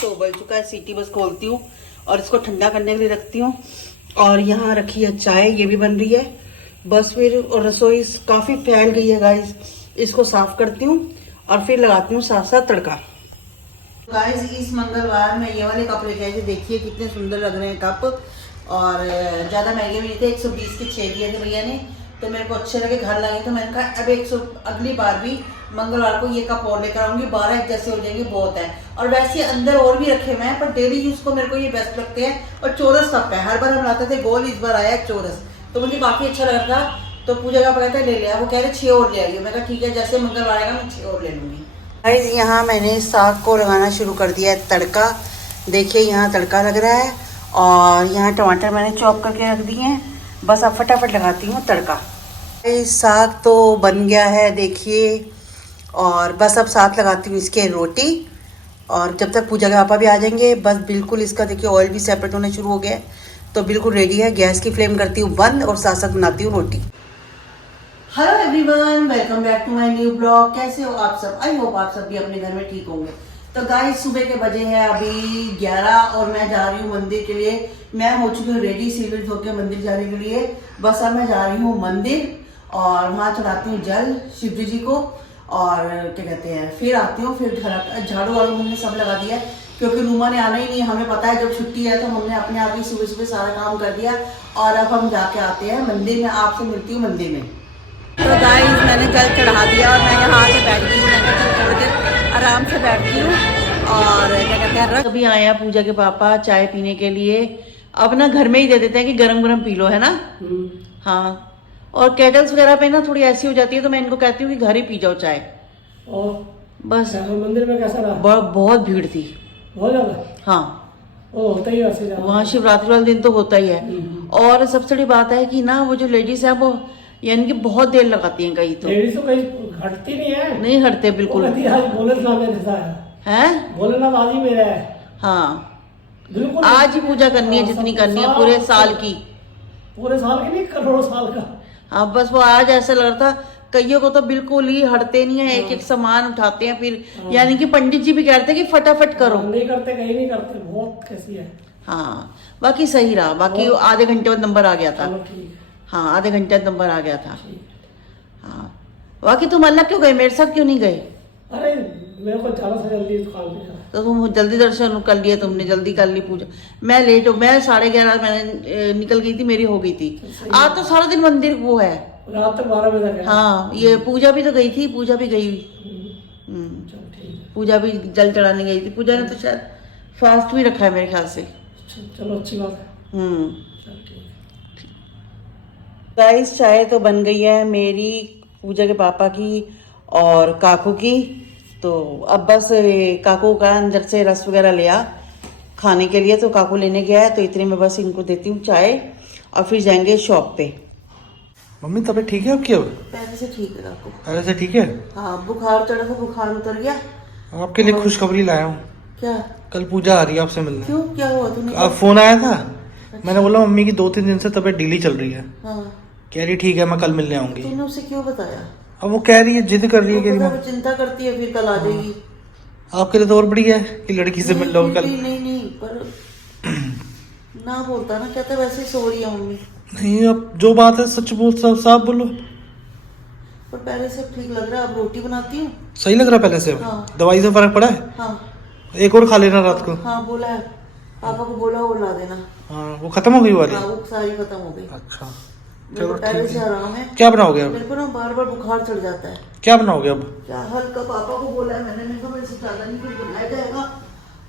तो उबल चुका है, सीटी बस खोलती हूँ और इसको ठंडा करने के लिए रखती हूँ। और यहाँ रखी है चाय, ये भी बन रही है बस। फिर और रसोई काफी फैल गई है गाइस, इसको साफ करती हूँ और फिर लगाती हूँ साथ साथ तड़का। गाइस इस मंगलवार में ये वाले कप लेके आई थी, देखिए कितने सुंदर लग रहे हैं कप। और ज्यादा महंगे भी नहीं थे, 120 के 6 दिए थे भैया ने, तो मेरे को अच्छे लगे, घर लाए। तो मैंने कहा अब 100 अगली बार भी मंगलवार को ये कप और लेकर आऊंगी, 12 एक जैसे हो जाएंगे बहुत है। और वैसे अंदर और भी रखे हुए हैं, पर डेली यूज को मेरे को ये बेस्ट लगते हैं। और चौरस कप है, हर बार हम लाते थे गोल, इस बार आया चौरस, तो मुझे काफी अच्छा लग रहा था। तो पूजा का कहता है ले लिया, वो कह रहे 6 और ले आइए। मैं कहा ठीक है, जैसे मंगलवार आएगा मैं 6 और ले लूंगी। यहाँ मैंने साग को लगाना शुरू कर दिया है तड़का। देखिए यहाँ तड़का लग रहा है और यहाँ टमाटर मैंने चॉप करके रख दिए हैं, बस अब फटाफट लगाती हूँ तड़का। साग तो बन गया है देखिए, और बस अब साथ लगाती हूँ इसके रोटी। और जब तक पूजा के पापा भी आ जाएंगे, बस बिल्कुल इसका देखिए ऑयल भी सेपरेट होना शुरू हो गया है, तो बिल्कुल रेडी है। गैस की फ्लेम करती हूँ बंद और साथ साथ बनाती हूँ रोटी। Hello everyone, welcome back to my new blog. कैसे हो आप सब? आई होप आप सब भी अपने घर में ठीक होंगे। तो गाइस सुबह के बजे हैं अभी 11 और मैं जा रही हूँ मंदिर के लिए। मैं हो चुकी हूँ रेडी, सिविल धो के मंदिर जाने के लिए। बस अब मैं जा रही हूँ मंदिर और वहाँ चढ़ाती हूँ जल शिव जी को, और क्या कहते हैं फिर आती हूँ। फिर घर झाड़ू वाड़ू हमने सब लगा दिया है, क्योंकि रूमा ने आना ही नहीं, हमें पता है जब छुट्टी है, तो हमने अपने आप ही सुबह सुबह सारा काम कर दिया। और अब हम जाके आते हैं मंदिर में। आपसे मिलती हूँ मंदिर में। तो गाइस मैंने जल चढ़ा दिया और मैं यहाँ आके बैठ गई हूँ। मैंने कहा थोड़ी देर आराम से बैठती हूँ। और क्या कहते हैं अभी आए हैं पूजा के पापा चाय पीने के लिए। अब ना घर में ही दे देते हैं कि गरम गरम पी लो, है ना। हाँ, और केटल्स वगैरह पे ना थोड़ी ऐसी हो जाती है, तो मैं इनको कहती हूँ कि घर ही पी जाओ चाय। और बस मंदिर में कैसा रहा? बहुत भीड़ थी, बहुत ज्यादा। हाँ, वो होता ही वैसे वहाँ शिवरात्रि वाले दिन तो होता ही है। और सबसे बड़ी बात है कि ना वो जो लेडीज है वो यानी कि बहुत देर लगाती हैं। कहीं तो लेडीज तो कहीं हटती नहीं है, नहीं हटते बिल्कुल। बोलना बाजी मेरा है। हाँ, बिल्कुल आज ही पूजा करनी है जितनी करनी है पूरे साल की। पूरे साल की नहीं, करोड़ों साल का। हाँ, बस वो आज ऐसा लग रहा था। कईयों को तो बिल्कुल ही हटते नहीं है, एक एक सामान उठाते हैं फिर। यानी कि पंडित जी भी कहते हैं कि फटाफट करो। नहीं करते, कहीं नहीं करते, बहुत कैसी है। हाँ, बाकी सही रहा। बाकी आधे घंटे बाद नंबर आ गया था। ठीक। हाँ, आधे घंटे बाद नंबर आ गया था। हाँ, बाकी तुम अलग क्यों गए, मेरे साथ क्यों नहीं गए? अरे मेरे को ज्यादा से जल्दी दुकान पे तो तुम जल्दी दर्शन कर लिए, तुमने जल्दी कर ली पूजा। मैं लेट हो, मैं 11:30 मैंने निकल गई थी, मेरी हो गई थी। आज तो सारा दिन मंदिर वो है, रात तक 12 बजे तक। हाँ, ये पूजा भी तो गई थी, पूजा भी गई। पूजा भी जल चढ़ाने गई थी। पूजा ने तो शायद फास्ट भी रखा है मेरे ख्याल से। चलो अच्छी बात है। गाइस चाय तो बन गई है मेरी, पूजा के पापा की और काकू की। तो अब बस काकू का अंदर से रस वगैरह लिया खाने के लिए, तो काकू लेने गया है। तो इतने में बस इनको देती हूँ चाय और फिर जाएंगे शॉप पे। मम्मी तबीयत ठीक है आपकी? अब पहले से ठीक है काकू। पहले से ठीक है? हाँ, बुखार चढ़ा था, बुखार उतर गया। आपके लिए खुशखबरी लाया हूँ। क्या? कल पूजा आ रही है आपसे मिलने। क्यों, क्या हुआ तुम्हें? अब फोन आया था। मैंने बोला मम्मी की 2-3 दिन से तबीयत ढीली चल रही है। हाँ, कह रही ठीक है मैं कल मिलने आऊंगी। तुमने उसे क्यों बताया? अब वो कह रही है, जिद कर रही है, कह रही है चिंता करती है, फिर कल आ जाएगी। आपके लिए तो और बढ़िया है कि लड़की से मिल लो कल। नहीं, पर ना बोलता ना, कहता वैसे ही सो रही है मम्मी। नहीं, अब जो बात है सच बोल, सब साफ बोलो। पर पहले से ठीक लग रहा है, अब रोटी बनाती हूँ। सही लग रहा है पहले से? हाँ। दवाई से फर्क पड़ा है? हाँ, एक और खा लेना रात को। हाँ बोला है, पापा को बोला वो ला देना। हाँ, वो खत्म हो गई वाली? हाँ, वो सारी खत्म हो गई। अच्छा, मेरे को पहले से आराम है। क्या बनाओगे अब? मेरे को ना बार बार बुखार चढ़ जाता है। क्या बनाओगे अब? क्या हल्का, पापा को बोला है मैंने कहा मेरे से ज्यादा नहीं कुछ बनाया जाएगा।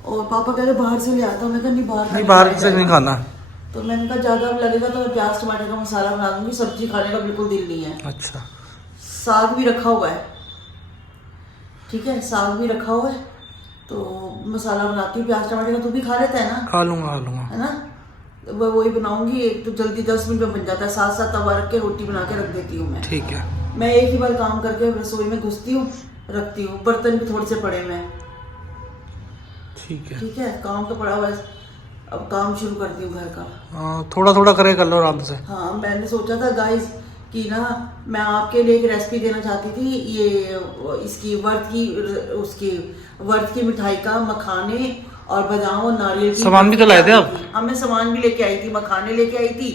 और पापा कह रहे बाहर से ले आता हूँ। मैं कहा नहीं, बाहर से नहीं खाना। तो मैंने कहा ज्यादा लगेगा तो मैं प्याज टमाटर का मसाला बना दूंगी, सब्जी खाने का बिल्कुल दिल नहीं है। अच्छा, साग भी रखा हुआ है, ठीक है, साग भी रखा हुआ है, तो मसाला बनाती हूँ प्याज टमाटर का। तू भी खा लेता है ना? खा लूंगा है ना। वही बनाऊंगी, एक तो जल्दी 10 मिनट में बन जाता है। साथ साथ तवा रख के रोटी बना के रख देती हूँ मैं। ठीक है। मैं एक ही बार काम करके रसोई में घुसती हूँ, रखती हूँ। बर्तन भी थोड़े से पड़े मैं। ठीक है, काम तो पड़ा हुआ है, अब काम शुरू करती हूँ घर का। थोड़ा थोड़ा करे कर लो आराम से। हाँ, मैंने सोचा था गाइस कि ना मैं आपके लिए एक रेसिपी देना चाहती थी। ये इसकी व्रत की मिठाई का, मखाने और बादाम और नारियल की सामान भी तो लाए थे आप? हाँ, मैं सामान भी लेके आई थी, मखाने लेके आई थी,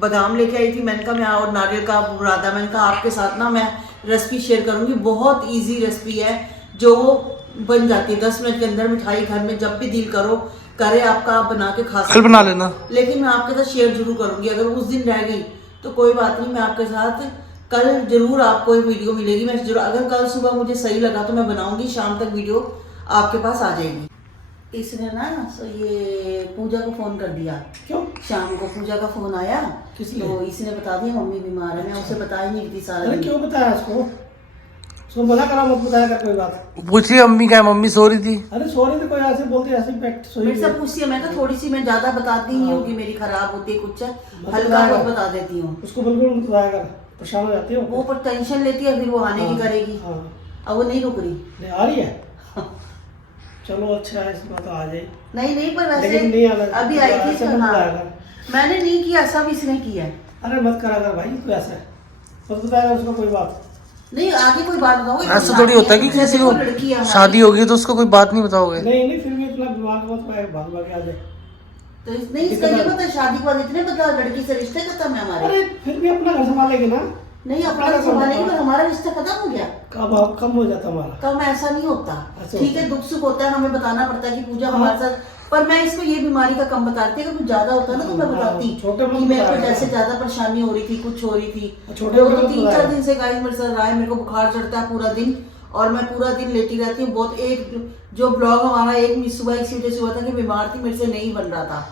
बादाम लेके आई थी। मैंने कहा मैं और नारियल का बुरादा, मैंने कहा आपके साथ ना मैं रेसिपी शेयर करूंगी। बहुत इजी रेसिपी है जो बन जाती है 10 मिनट के अंदर। मिठाई घर में जब भी दिल करो करे आपका, आप बना के खा सकते कल हो। बना लेना। लेकिन मैं आपके साथ शेयर जरूर करूंगी। अगर उस दिन रह गई तो कोई बात नहीं, मैं आपके साथ कल जरूर आपको एक वीडियो मिलेगी। मैं जरूर, अगर कल सुबह मुझे सही लगा तो मैं बनाऊंगी, शाम तक वीडियो आपके पास आ जाएगी। इसने ना ये पूजा को फोन कर दिया। क्यों? शाम को पूजा का फोन आया, किस लिए? तो इसने बता दिया मम्मी बीमार है। मैं उसे बता ही नहीं थी सारा अरे दिन। क्यों बताया उसको? उसको मना करा मत बताया कर कोई बात। पूछिए अम्मी क्या है, मम्मी सो रही थी। अरे सॉरी तो कोई ऐसे बोलते ऐसे पैक्ट सोई मेरे से पूछती है, मैं तो थोड़ी सी, मैं ज्यादा बताती नहीं हूँ कि मेरी खराब होती है, कुछ हल्का बहुत बता देती हूँ। उसको बिल्कुल मत बताया कर, परेशान हो जाती है वो पर टेंशन लेती है, फिर वो आने की करेगी। हाँ। अब वो नहीं रुक रही। नहीं आ रही है? चलो अच्छा है, इस बात तो आ जाए। नहीं पर वैसे लेकिन नहीं आना, अभी आई थी ऐसे तो मत हाँ, बताया कर। मैंने नहीं किया, सब इसने किया है। अरे मत करा कर भाई, तू ऐसा है मत बताया उसको कोई बात। नहीं आगे कोई बात बताओगे? ऐसा थोड़ी होता है कि किसी को लड़की है हमारी। शादी होगी तो उसको कोई बात नहीं बताओगे। नहीं फिर भी इतना दिमाग मत पाए, भाग भाग आ जाए। तो नहीं, इसका ये पता है शादी के बाद इतने बता लड़की से रिश्ते खत्म है हमारे। अरे फिर भी अपना घर संभालेगी ना। नहीं अपना तो संभालेगी, पर हमारा रिश्ता खत्म हो गया। कम हो जाता हमारा। कम ऐसा नहीं होता। ऐसा ठीक है, दुख सुख होता है, हमें बताना पड़ता है कि पूजा हमारे साथ, पर मैं इसको ये बीमारी का कम बताती है। अगर कुछ ज्यादा होता ना तो मैं बताती छोटे कि मेरे को जैसे ज्यादा परेशानी हो रही थी, कुछ हो रही थी। छोटे वो तो 3-4 दिन से गाइस मेरे साथ रहा है। मेरे को बुखार चढ़ता है पूरा दिन और मैं पूरा दिन लेटी रहती हूँ। बहुत एक जो ब्लॉग हमारा एक मिस सुबह इसी वजह से हुआ था कि बीमार थी, मेरे से नहीं बन रहा था,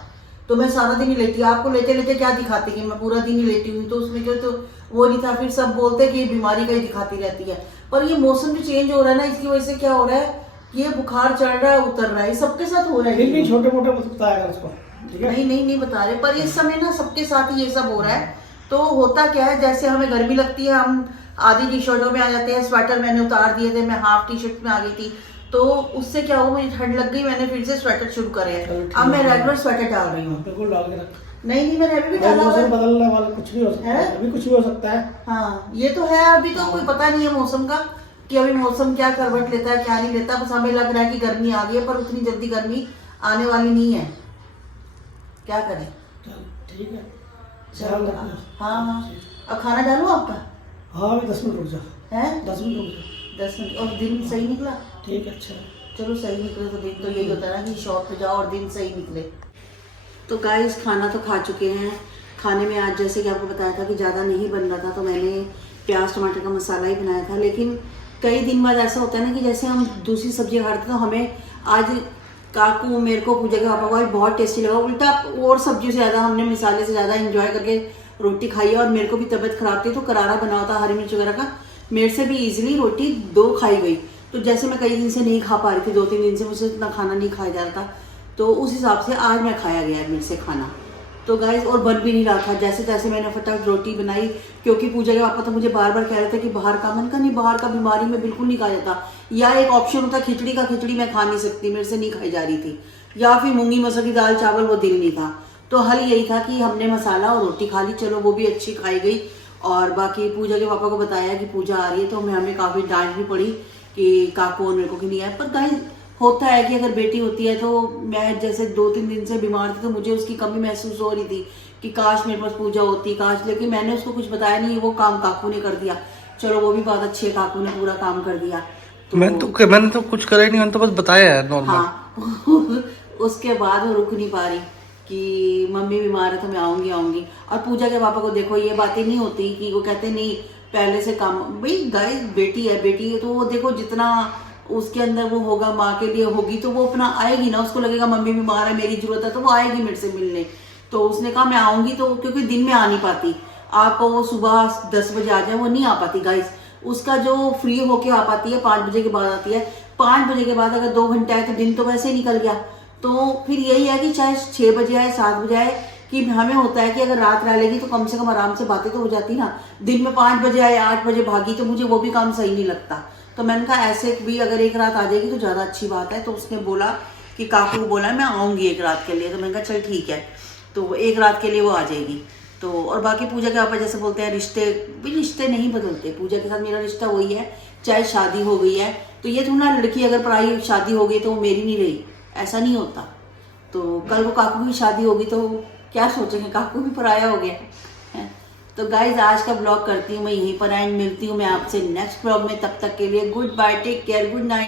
तो मैं सारा दिन ही लेटी। आपको लेटे लेटे क्या दिखाती कि मैं पूरा दिन ही लेटी हुई, तो उसमें जो तो वो नहीं था। फिर सब बोलते कि ये बीमारी का ही दिखाती रहती है, पर ये मौसम जो चेंज हो रहा है ना, इसकी वजह से क्या हो रहा है, ये बुखार चढ़ रहा है, उतर रहा है, सबके साथ हो रहा है। फिर भी छोटे मोटे मत बताया कर उसको, ठीक है? नहीं बता रहे, पर इस समय ना सबके साथ ही ये सब हो रहा है। तो होता क्या है, जैसे हमें गर्मी लगती है, हम आधी टी शर्टों में आ जाते हैं। स्वेटर मैंने उतार दिए थे, मैं हाफ टी शर्ट में आ गई थी, तो उससे क्या हुआ, मुझे ठंड लग गई, मैंने फिर से स्वेटर शुरू करे हैं। अब मैं रेगुलर स्वेटर डाल रही हूँ। बिल्कुल डाल के रख। नहीं मैंने अभी भी डाला हुआ है। मौसम बदलने वाला कुछ भी हो सकता है, अभी कुछ भी हो सकता है। हाँ ये तो है, अभी तो कोई पता नहीं है मौसम का कि अभी मौसम क्या करवट लेता है क्या नहीं लेता। बस हमें लग रहा है कि गर्मी आ गई है, पर उतनी जल्दी गर्मी आने वाली नहीं है, क्या करें। चल ठीक है, चलो, ध्यान रखना। हाँ अब खाना डालू आपका? हाँ अभी 10 मिनट रुक जा। है 10 मिनट रुक जा। 10 मिनट। और दिन सही निकला? ठीक है, अच्छा। चलो सही निकले तो दिन तो यही होता है ना कि शॉप पे जाओ और दिन सही निकले। तो गाइस खाना तो खा चुके हैं। खाने में आज जैसे कि आपको बताया था कि ज़्यादा नहीं बन रहा था, तो मैंने प्याज टमाटर का मसाला ही बनाया था। लेकिन कई दिन बाद ऐसा होता है ना कि जैसे हम दूसरी सब्जी खाते तो हमें आज काकू मेरे को पूजा के पापा को आज बहुत टेस्टी लगा। उल्टा और सब्जियों से ज़्यादा हमने मसाले से ज़्यादा इंजॉय करके रोटी खाई है। और मेरे को भी तबीयत खराब थी तो करारा बना होता हरी मिर्च वगैरह का, मेरे से भी ईजिली रोटी 2 खाई गई। तो जैसे मैं कई दिन से नहीं खा पा रही थी, 2-3 दिन से मुझसे इतना खाना नहीं खाया जा रहा था, तो उस हिसाब से आज मैं खाया गया मेरे से खाना। तो गाइस और बन भी नहीं रहा था, जैसे तैसे मैंने फटाफट रोटी बनाई, क्योंकि पूजा के पापा तो मुझे बार बार कह रहे थे कि बाहर का, मन का नहीं, बाहर का बीमारी में बिल्कुल नहीं खाया जाता। या एक ऑप्शन होता खिचड़ी का, खिचड़ी मैं खा नहीं सकती, मेरे से नहीं खाई जा रही थी, या फिर मूंगी मसूर की दाल चावल, वो दिल नहीं था। तो हल यही था कि हमने मसाला और रोटी खा ली, चलो वो भी अच्छी खाई गई। और बाकी पूजा के पापा को बताया कि पूजा आ रही है, तो हमें काफ़ी डांट भी पड़ी कि काकू और मेरे को कि नहीं आया। पर गाइस होता है कि अगर बेटी होती है, तो मैं जैसे 2-3 दिन से बीमार थी तो मुझे उसकी कमी महसूस हो रही थी कि काश मेरे पास पूजा होती, काश। लेकिन मैंने उसको कुछ बताया नहीं, वो काम काकू ने कर दिया। चलो वो भी बात अच्छी है, काकू ने पूरा काम कर दिया। तो मैंने तो कुछ करा ही नहीं, मैंने तो बस बताया है नॉर्मल। हाँ उसके बाद वो रुक नहीं पा रही कि मम्मी बीमार है तो मैं आऊंगी। और पूजा के पापा को देखो, ये बातें नहीं होती कि वो कहते नहीं पहले से काम, भाई गाइस बेटी है तो वो देखो जितना उसके अंदर वो होगा, माँ के लिए होगी, तो वो अपना आएगी ना। उसको लगेगा मम्मी बीमार है, मेरी जरूरत है, तो वो आएगी मेरे से मिलने। तो उसने कहा मैं आऊंगी, तो क्योंकि दिन में आ नहीं पाती, आपको वो सुबह 10 बजे आ जाए, वो नहीं आ पाती गाइस। उसका जो फ्री होके आ पाती है 5 बजे के बाद आती है। 5 बजे के बाद अगर 2 घंटे आए तो दिन तो वैसे ही निकल गया। तो फिर यही है कि चाहे 6 बजे आए 7 बजे आए, कि हमें होता है कि अगर रात रह लेगी तो कम से कम आराम से बातें तो हो जाती ना। दिन में 5 बजे आए 8 बजे भागी, तो मुझे वो भी काम सही नहीं लगता। तो मैंने कहा ऐसे भी अगर एक रात आ जाएगी तो ज़्यादा अच्छी बात है। तो उसने बोला कि काकू को बोला मैं आऊँगी एक रात के लिए। तो मैंने कहा चल ठीक है, तो एक रात के लिए वो आ जाएगी। तो और बाकी पूजा के पापा जैसे बोलते हैं रिश्ते नहीं बदलते। पूजा के साथ मेरा रिश्ता वही है, चाहे शादी हो गई है। तो ये थोड़ा लड़की अगर पढ़ाई शादी हो गई तो वो मेरी नहीं रही, ऐसा नहीं होता। तो कल को काकू की शादी होगी तो क्या सोचेंगे, काकू भी पराया हो गया है। तो गाइज आज का ब्लॉग करती हूँ मैं यहीं पर एंड, मिलती हूँ मैं आपसे नेक्स्ट ब्लॉग में। तब तक के लिए goodbye, take care, good night.